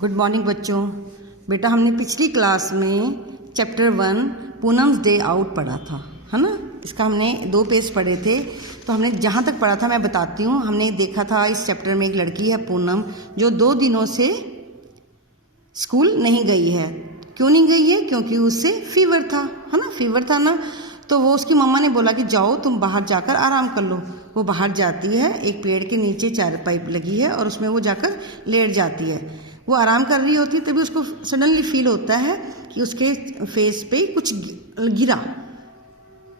Good morning बच्चों। बेटा हमने पिछली क्लास में चैप्टर 1 पूनम्स डे आउट पढ़ा था, है ना। इसका हमने 2 पेज पढ़े थे। तो हमने जहाँ तक पढ़ा था मैं बताती हूँ। हमने देखा था इस चैप्टर में एक लड़की है पूनम, जो 2 दिनों से स्कूल नहीं गई है। क्यों नहीं गई है? क्योंकि उससे फीवर था, है ना। फीवर था ना, तो वो उसकी मम्मा ने बोला कि जाओ तुम बाहर जाकर आराम कर लो। वो बाहर जाती है, एक पेड़ के नीचे चारपाई लगी है और उसमें वो जाकर लेट जाती है। वो आराम कर रही होती है, तभी उसको सडनली फील होता है कि उसके फेस पे कुछ गिरा।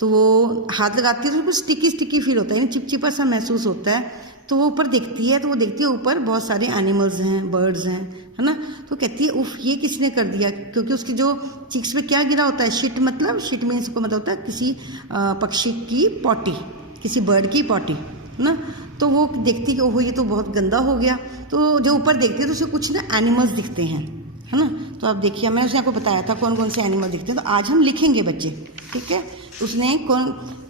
तो वो हाथ लगाती है तो कुछ स्टिकी स्टिकी फील होता है, यानी चिपचिपा सा महसूस होता है। तो वो ऊपर देखती है, तो वो देखती है ऊपर बहुत सारे एनिमल्स हैं, बर्ड्स हैं, है ना। तो कहती है उफ, ये किसने कर दिया? क्योंकि उसकी जो चिक्स पे क्या गिरा होता है, शिट, मतलब शिट मीन्स को मतलब होता है किसी पक्षी की पॉटी, किसी बर्ड की पॉटी, ना। तो वो देखती कि ओहो ये तो बहुत गंदा हो गया। तो जो ऊपर देखती है तो उसे कुछ ना एनिमल्स दिखते हैं, है ना। तो आप देखिए, मैंने उसने आपको बताया था कौन कौन से एनिमल दिखते हैं। तो आज हम लिखेंगे बच्चे, ठीक है। उसने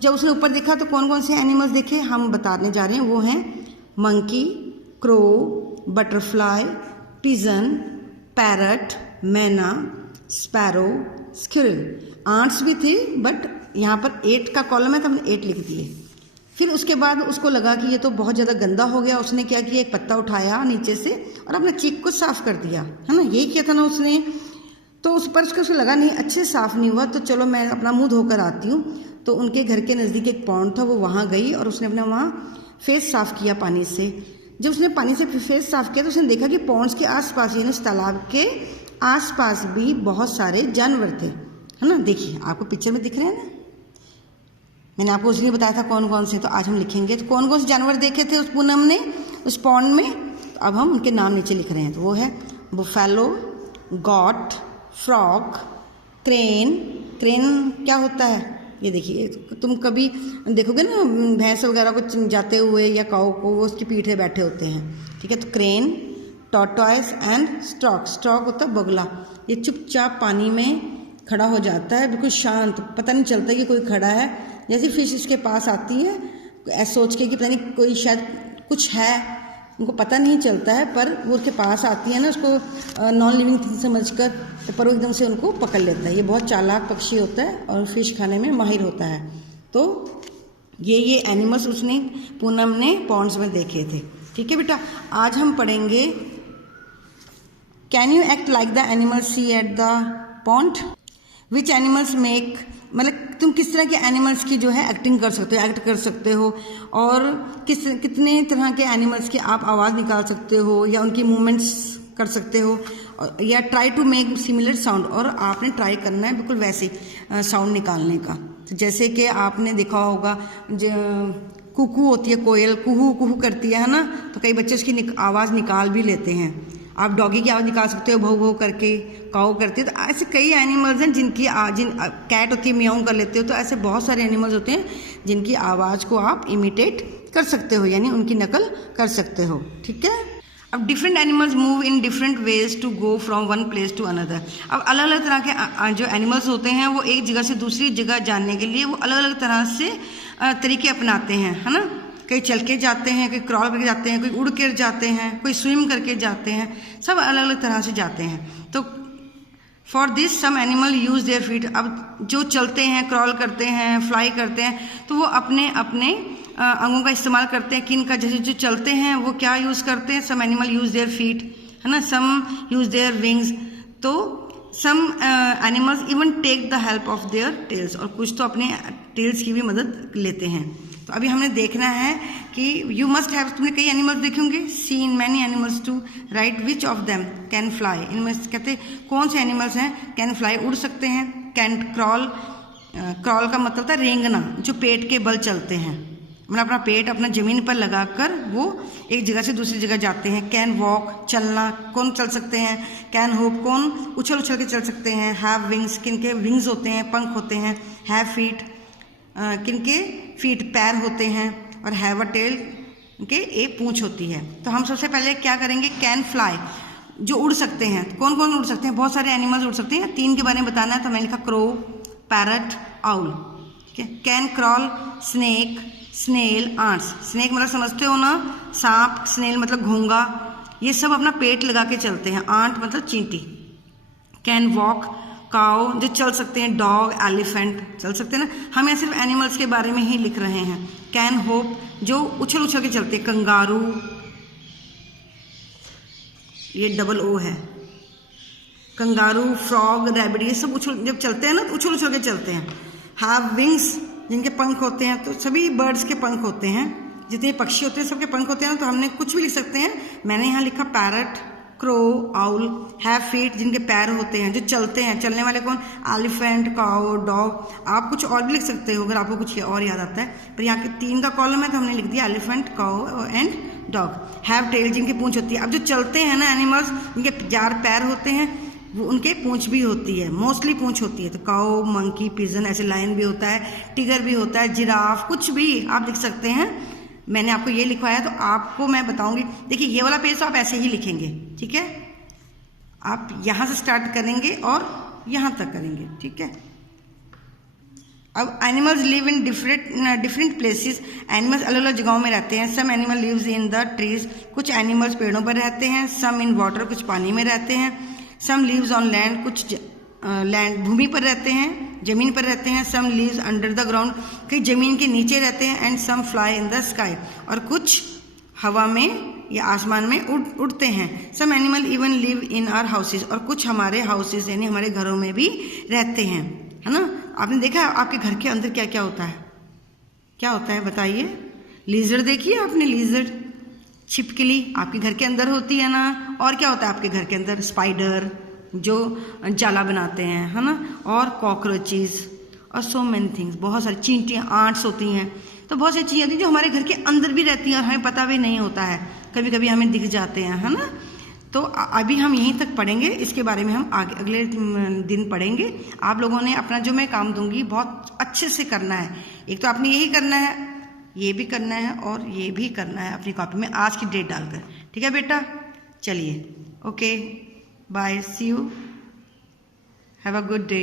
जब उसने ऊपर देखा तो कौन कौन से एनिमल्स देखे हम बताने जा रहे हैं। वो हैं monkey, crow, butterfly, pigeon, parrot, मैना, स्पैरो, स्क्विरल। आंट्स भी थे, बट यहाँ पर 8 का कॉलम है तो हमने 8 लिख दिए। फिर उसके बाद उसको लगा कि ये तो बहुत ज़्यादा गंदा हो गया। उसने क्या किया, एक पत्ता उठाया नीचे से और अपने चीक को साफ़ कर दिया, है ना। यही किया था ना उसने। तो उस पर उसको लगा नहीं, अच्छे साफ़ नहीं हुआ, तो चलो मैं अपना मुंह धोकर आती हूँ। तो उनके घर के नज़दीक एक पॉन्ड था, वो वहाँ गई और उसने अपना वहाँ फेस साफ़ किया पानी से। जब उसने पानी से फेस साफ़ किया तो उसने देखा कि पॉन्ड्स के आसपास, यानी उस तालाब के आसपास भी बहुत सारे जानवर थे, है ना। देखिए आपको पिक्चर में दिख रहे हैं ना, मैंने आपको उसने बताया था कौन कौन से। तो आज हम लिखेंगे तो कौन कौन से जानवर देखे थे उस पूनम ने उस पॉन्ड में। तो अब हम उनके नाम नीचे लिख रहे हैं। तो वो है buffalo, got, frog, crane. Crane क्या होता है ये देखिए, तुम कभी देखोगे ना भैंस वगैरह को जाते हुए या काऊ को, वो उसकी पीठ पे बैठे होते हैं, ठीक है। तो crane, tortoise and stock. Stock होता है बगुला। ये चुपचाप पानी में खड़ा हो जाता है, बिल्कुल शांत, पता नहीं चलता कि कोई खड़ा है। जैसी फिश इसके पास आती है ऐसा सोच के कि पता नहीं कोई शायद कुछ है, उनको पता नहीं चलता है, पर वो उसके पास आती है ना, उसको नॉन लिविंग थिंग समझकर, तो पर वो एकदम से उनको पकड़ लेता है। ये बहुत चालाक पक्षी होता है और फिश खाने में माहिर होता है। तो ये एनिमल्स उसने पूनम ने पॉन्ड्स में देखे थे, ठीक है बेटा। आज हम पढ़ेंगे can you act like the animal see at the pond. Which animals make, मतलब तुम किस तरह के एनिमल्स की जो है एक्टिंग कर सकते हो, एक्ट कर सकते हो, और कितने तरह के एनिमल्स की आप आवाज़ निकाल सकते हो या उनकी मूवमेंट्स कर सकते हो, या try to make similar sound. और आपने ट्राई करना है बिल्कुल वैसे साउंड निकालने का। तो जैसे कि आपने देखा होगा जो कुकू होती है, कोयल कुहू कुहू करती है ना, तो कई बच्चे उसकी आवाज़ निकाल भी लेते हैं। आप डॉगी की आवाज़ निकाल सकते हो, भौ भौ करके, काऊ करती है। तो ऐसे कई एनिमल्स हैं जिनकी कैट होती है, म्याऊं कर लेते हो। तो ऐसे बहुत सारे एनिमल्स होते हैं जिनकी आवाज़ को आप इमिटेट कर सकते हो, यानी उनकी नकल कर सकते हो, ठीक है। अब different animals move in different ways to go from one place to another. अब अलग अलग तरह के जो एनिमल्स होते हैं वो एक जगह से दूसरी जगह जाने के लिए वो अलग अलग तरह से तरीके अपनाते हैं, है ना। कई चल के जाते हैं, कोई क्रॉल करके जाते हैं, कोई उड़ कर जाते हैं, कोई स्विम करके जाते हैं, सब अलग अलग तरह से जाते हैं। तो for this some animal use their feet. अब जो चलते हैं, क्रॉल करते हैं, फ्लाई करते हैं, तो वो अपने अपने अंगों का इस्तेमाल करते हैं। किन का? जैसे जो चलते हैं वो क्या यूज़ करते हैं, some animal use their feet, है ना, सम यूज देयर विंग्स। तो some animals even take the help of their tails, और कुछ तो अपने टेल्स की भी मदद लेते हैं। तो अभी हमने देखना है कि यू मस्ट हैव, तुमने कई एनिमल्स देखे होंगे, seen many animals to write which of them can fly. इनमें कहते कौन से एनिमल्स हैं कैन फ्लाई, उड़ सकते हैं। कैन क्रॉल, क्रॉल का मतलब होता है रेंगना, जो पेट के बल चलते हैं, मतलब अपना पेट अपना ज़मीन पर लगाकर वो एक जगह से दूसरी जगह जाते हैं। कैन वॉक, चलना, कौन चल सकते हैं। कैन होप, कौन उछल उछल के चल सकते हैं। हैव विंग्स, किनके विंग्स होते हैं, पंख होते हैं। हैव फीट, किनके फीट, पैर होते हैं। और हैव अ टेल, के एक पूंछ होती है। तो हम सबसे पहले क्या करेंगे, कैन फ्लाई, जो उड़ सकते हैं। कौन कौन उड़ सकते हैं? बहुत सारे एनिमल्स उड़ सकते हैं। 3 के बारे में बताना है, तो मैंने लिखा क्रो, पैरट, आउल, ठीक है। Can crawl, snake, snail, ants. Snake मतलब समझते हो ना, सांप, स्नेल मतलब घोंगा, ये सब अपना पेट लगा के चलते हैं। आंट मतलब चींटी। कैन वॉक, काउ जो चल सकते हैं, डॉग, एलिफेंट चल सकते हैं ना। हम यहाँ सिर्फ एनिमल्स के बारे में ही लिख रहे हैं। कैन होप जो उछल उछल के चलते हैं, कंगारू, ये डबल ओ है, कंगारू, फ्रॉग, रैबिट, ये सब उछल जब चलते हैं ना तो उछल उछल के चलते हैं। हैव विंग्स जिनके पंख होते हैं, तो सभी बर्ड्स के पंख होते हैं, जितने पक्षी होते हैं सबके पंख होते हैं ना, तो हमने कुछ भी लिख सकते हैं। मैंने यहाँ लिखा parrot, crow, owl. Have feet जिनके पैर होते हैं, जो चलते हैं, चलने वाले कौन, एलिफेंट, काउ, डॉग। आप कुछ और भी लिख सकते हो अगर आपको कुछ और याद आता है, पर यहाँ के 3 का कॉलम है तो हमने लिख दिया elephant, cow and dog. Have tail जिनकी पूंछ होती है। अब जो चलते हैं ना एनिमल्स, जिनके 4 पैर होते हैं, वो उनके पूंछ भी होती है, मोस्टली पूंछ होती है। तो काउ, मंकी, पिजन, ऐसे लायन भी होता है, टिगर भी होता है, जिराफ, कुछ भी आप लिख सकते हैं। मैंने आपको ये लिखवाया तो आपको मैं बताऊंगी। देखिए ये वाला पेज तो आप ऐसे ही लिखेंगे, ठीक है। आप यहाँ से स्टार्ट करेंगे और यहाँ तक करेंगे, ठीक है। अब animals live in different places. Animals अलग अलग जगहों में रहते हैं। Some animal lives in the trees, कुछ एनिमल्स पेड़ों पर रहते हैं। सम इन वाटर, कुछ पानी में रहते हैं। सम लिव्स ऑन लैंड, कुछ लैंड भूमि पर रहते हैं, जमीन पर रहते हैं। Some lives under the ground, कई जमीन के नीचे रहते हैं। And some fly in the sky, और कुछ हवा में या आसमान में उड़ते हैं। Some animal even live in our houses, और कुछ हमारे हाउसेज यानी हमारे घरों में भी रहते हैं, है ना। आपने देखा है आपके घर के अंदर क्या क्या होता है, क्या होता है बताइए। लीजर देखिए आपने, लीजर, छिपकली आपके घर के अंदर होती है ना। और क्या होता है आपके घर के अंदर, स्पाइडर जो जाला बनाते हैं, है ना, और कॉकरोचेस और सो मैनी थिंग्स, बहुत सारी चींटियाँ, आंट्स होती हैं। तो बहुत सारी चीज़ें होती हैं जो हमारे घर के अंदर भी रहती हैं और हमें पता भी नहीं होता है, कभी कभी हमें दिख जाते हैं, है ना। तो अभी हम यहीं तक पढ़ेंगे, इसके बारे में हम आगे अगले दिन पढ़ेंगे। आप लोगों ने अपना जो मैं काम दूंगी बहुत अच्छे से करना है। एक तो आपने यही करना है, ये भी करना है और ये भी करना है अपनी कॉपी में आज की डेट डालकर, ठीक है बेटा। चलिए, okay, bye, see you, have a good day.